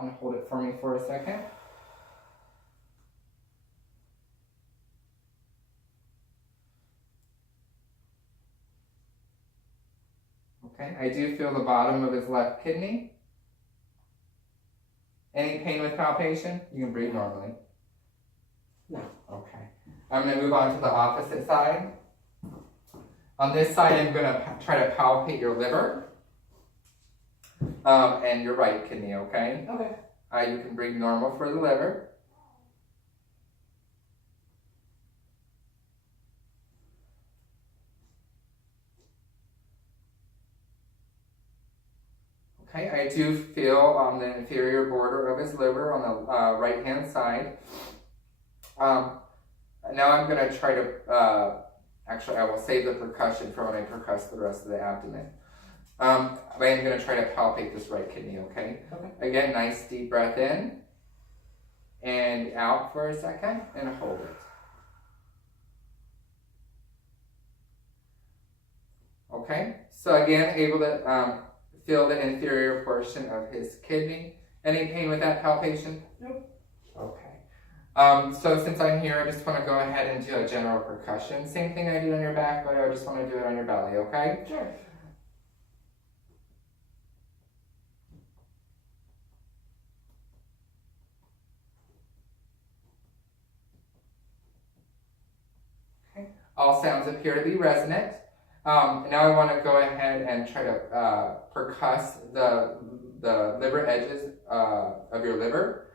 out and hold it for me for a second. Okay, I do feel the bottom of his left kidney. Any pain with palpation? You can breathe normally. No. Okay. I'm going to move on to the opposite side. On this side, I'm going to try to palpate your liver and your right kidney, okay? Okay. You can breathe normal for the liver. Okay, I do feel the inferior border of his liver on the right-hand side. Now I'm going to try to, actually I will save the percussion for when I percuss the rest of the abdomen. I am going to try to palpate this right kidney, okay? Okay. Again, nice deep breath in and out for a second and hold it. Okay, so again, able to feel the inferior portion of his kidney. Any pain with that palpation? Nope. Okay. So since I'm here, I just want to go ahead and do a general percussion. Same thing I do on your back, but I just want to do it on your belly, okay? Sure. Okay. All sounds appear to be resonant. Now I want to go ahead and try to percuss the liver edges of your liver.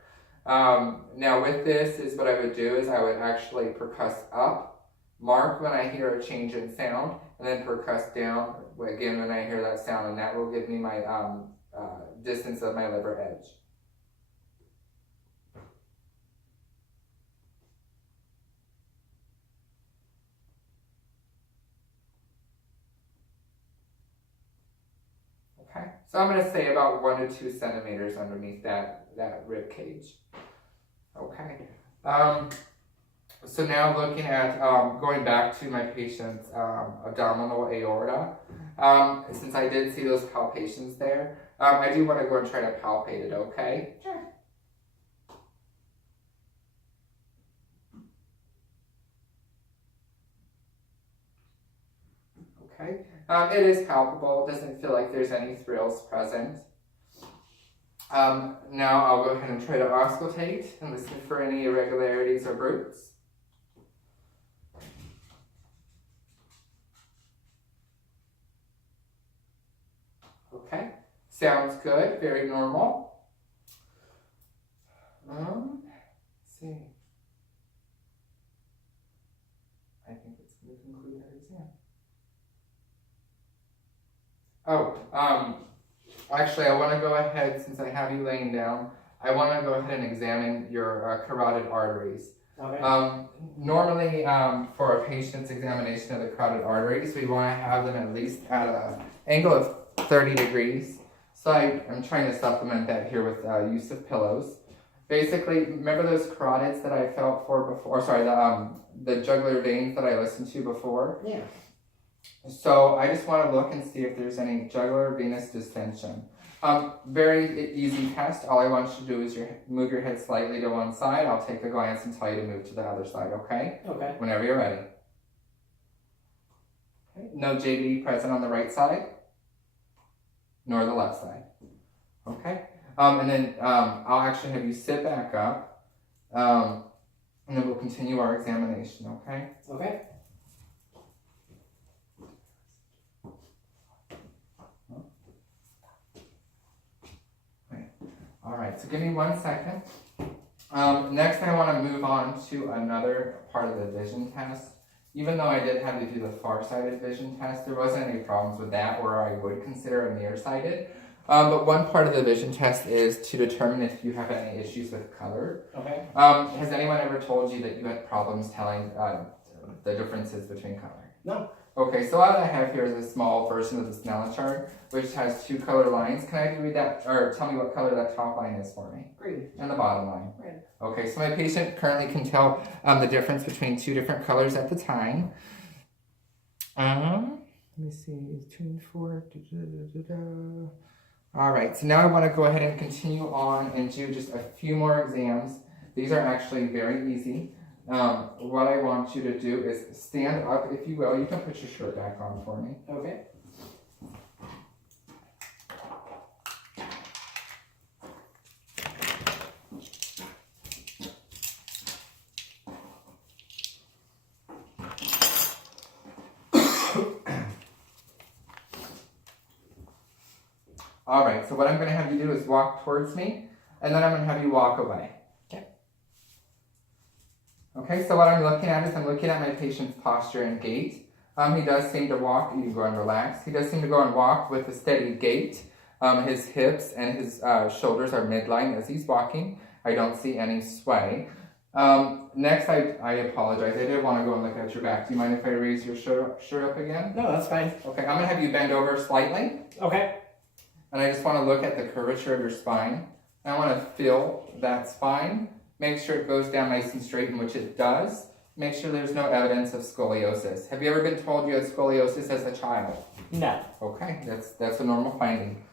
Now with this is what I would do is I would actually percuss up, mark when I hear a change in sound, and then percuss down again when I hear that sound, and that will give me my distance of my liver edge. Okay, so I'm going to say about 1 to 2 centimeters underneath that rib cage. Okay. So now looking at going back to my patient's abdominal aorta. Since I did see those palpations there, I do want to go and try to palpate it. Okay. Sure. Okay. It is palpable. It doesn't feel like there's any thrills present. Now I'll go ahead and try to auscultate and listen for any irregularities or bruits. Okay. Sounds good. Very normal. Let's see. I think it's going to conclude our exam. Actually, I want to go ahead, since I have you laying down, I want to go ahead and examine your carotid arteries. Okay. Normally, for a patient's examination of the carotid arteries, we want to have them at least at an angle of 30 degrees. So I'm trying to supplement that here with use of pillows. Basically, remember those carotids that I felt for before? Sorry, the jugular veins that I listened to before? Yeah. So I just want to look and see if there's any jugular venous distension. Very easy test. All I want you to do is move your head slightly to one side. I'll take a glance and tell you to move to the other side, okay? Okay. Whenever you're ready. Okay. No JD present on the right side, nor the left side. Okay? And then I'll actually have you sit back up, and then we'll continue our examination, okay? Okay. All right, so give me 1 second. Next, I want to move on to another part of the vision test. Even though I did have to do the far-sighted vision test, there wasn't any problems with that, where I would consider a nearsighted. But one part of the vision test is to determine if you have any issues with color. Okay. Has anyone ever told you that you had problems telling the differences between color? No. Okay, so what I have here is a small version of the Snellen chart, which has 2 color lines. Can I read that, or tell me what color that top line is for me? Green. And the bottom line? Red. Okay, so my patient currently can tell the difference between 2 different colors at the time. Let me see, 2 and 4. All right, so now I want to go ahead and continue on and do just a few more exams. These are actually very easy. What I want you to do is stand up, if you will. You can put your shirt back on for me. Okay. All right, so what I'm going to have you do is walk towards me, and then I'm going to have you walk away. Okay. Okay, so what I'm looking at is I'm looking at my patient's posture and gait. He does seem to walk, you can go and relax. He does seem to go and walk with a steady gait. His hips and his shoulders are midline as he's walking. I don't see any sway. Next, I apologize. I did want to go and look at your back. Do you mind if I raise your shirt up again? No, that's fine. Okay, I'm going to have you bend over slightly. Okay. And I just want to look at the curvature of your spine. I want to feel that spine. Make sure it goes down nice and straight, in which it does. Make sure there's no evidence of scoliosis. Have you ever been told you had scoliosis as a child? No. Okay, that's a normal finding.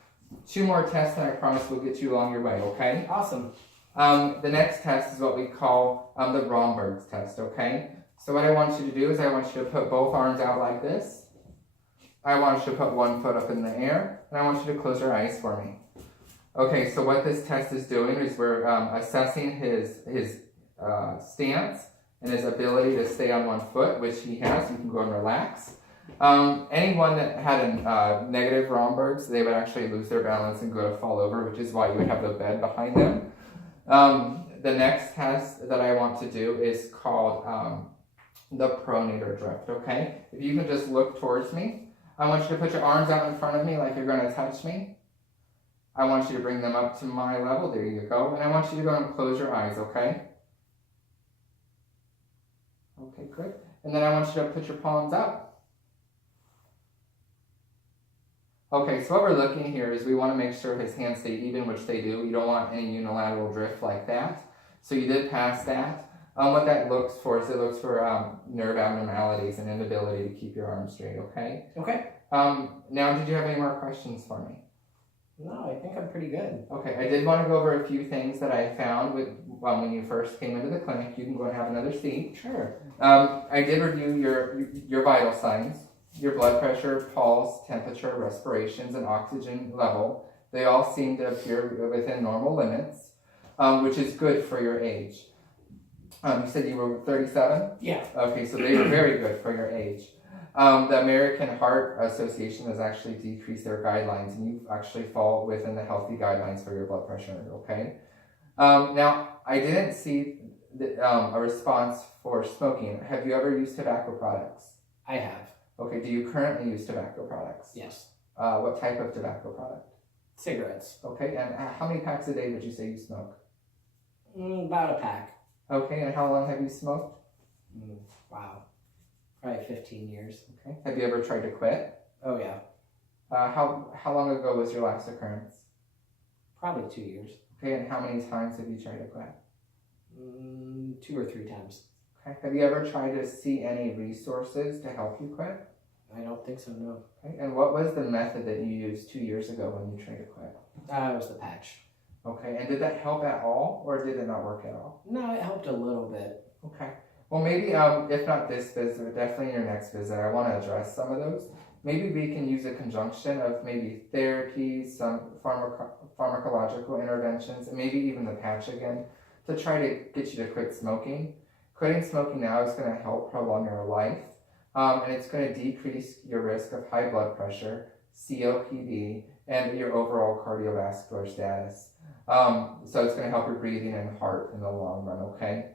2 more tests and I promise we'll get you along your way, okay? Awesome. The next test is what we call the Romberg's test, okay? So what I want you to do is I want you to put both arms out like this. I want you to put one foot up in the air, and I want you to close your eyes for me. Okay, so what this test is doing is we're assessing his stance and his ability to stay on one foot, which he has. You can go and relax. Anyone that had a negative Romberg's, they would actually lose their balance and go to fall over, which is why you would have the bed behind them. The next test that I want to do is called the pronator drift, okay? If you can just look towards me. I want you to put your arms out in front of me like you're going to touch me. I want you to bring them up to my level. There you go. And I want you to go and close your eyes, okay? Okay, good. And then I want you to put your palms up. Okay, so what we're looking here is we want to make sure his hands stay even, which they do. You don't want any unilateral drift like that. So you did pass that. What that looks for is it looks for nerve abnormalities and inability to keep your arms straight, okay? Okay. Now, did you have any more questions for me? No, I think I'm pretty good. Okay, I did want to go over a few things that I found when you first came into the clinic. You can go and have another seat. Sure. I did review your vital signs, your blood pressure, pulse, temperature, respirations, and oxygen level. They all seem to appear within normal limits, which is good for your age. You said you were 37? Yeah. Okay, so they were very good for your age. The American Heart Association has actually decreased their guidelines, and you actually fall within the healthy guidelines for your blood pressure, okay? Now, I didn't see a response for smoking. Have you ever used tobacco products? I have. Okay, do you currently use tobacco products? Yes. What type of tobacco product? Cigarettes. Okay, and how many packs a day would you say you smoke? About a pack. Okay, and how long have you smoked? Wow. Probably 15 years. Okay. Have you ever tried to quit? Oh, yeah. How long ago was your last occurrence? Probably 2 years. Okay, and how many times have you tried to quit? 2 or 3 times. Okay. Have you ever tried to see any resources to help you quit? I don't think so, no. Okay, and what was the method that you used 2 years ago when you tried to quit? It was the patch. Okay, and did that help at all, or did it not work at all? No, it helped a little bit. Okay. Well, maybe, if not this visit, definitely your next visit, I want to address some of those. Maybe we can use a conjunction of maybe therapy, some pharmacological interventions, and maybe even the patch again, to try to get you to quit smoking. Quitting smoking now is going to help prolong your life, and it's going to decrease your risk of high blood pressure, COPD, and your overall cardiovascular status. So it's going to help your breathing and heart in the long run, okay?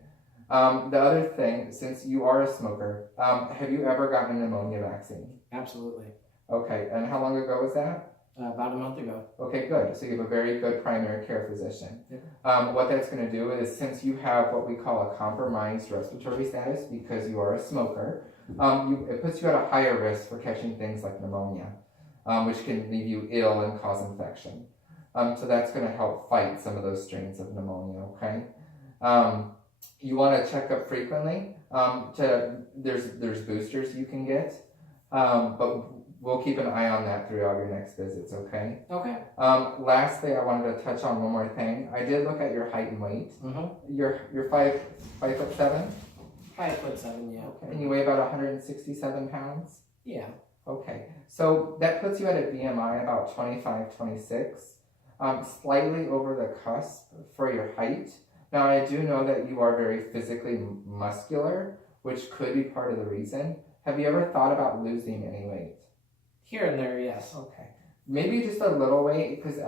The other thing, since you are a smoker, have you ever gotten a pneumonia vaccine? Absolutely. Okay, and how long ago was that? About a month ago. Okay, good. So you have a very good primary care physician. Yeah. What that's going to do is, since you have what we call a compromised respiratory status because you are a smoker, it puts you at a higher risk for catching things like pneumonia, which can leave you ill and cause infection. So that's going to help fight some of those strains of pneumonia, okay? You want to check up frequently. There's boosters you can get, but we'll keep an eye on that throughout your next visits, okay? Okay. Lastly, I wanted to touch on one more thing. I did look at your height and weight. Mm-hmm. You're 5'7", 5'7", yeah. okay, and you weigh about 167 pounds. Yeah. Okay, so that puts you at a BMI about 25, 26, slightly over the cusp for your height. Now, I do know that you are very physically muscular, which could be part of the reason. Have you ever thought about losing any weight? Here and there, yes. Okay, maybe just a little weight, because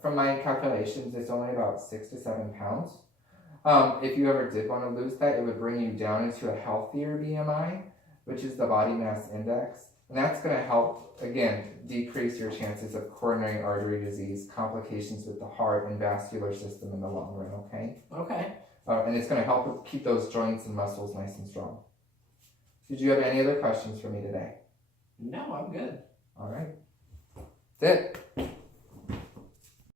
from my calculations, it's only about 6 to 7 pounds. If you ever did want to lose that, it would bring you down into a healthier BMI, which is the body mass index. And that's going to help, again, decrease your chances of coronary artery disease, complications with the heart and vascular system in the long run, okay? Okay. And it's going to help keep those joints and muscles nice and strong. Did you have any other questions for me today? No, I'm good. All right. That's it.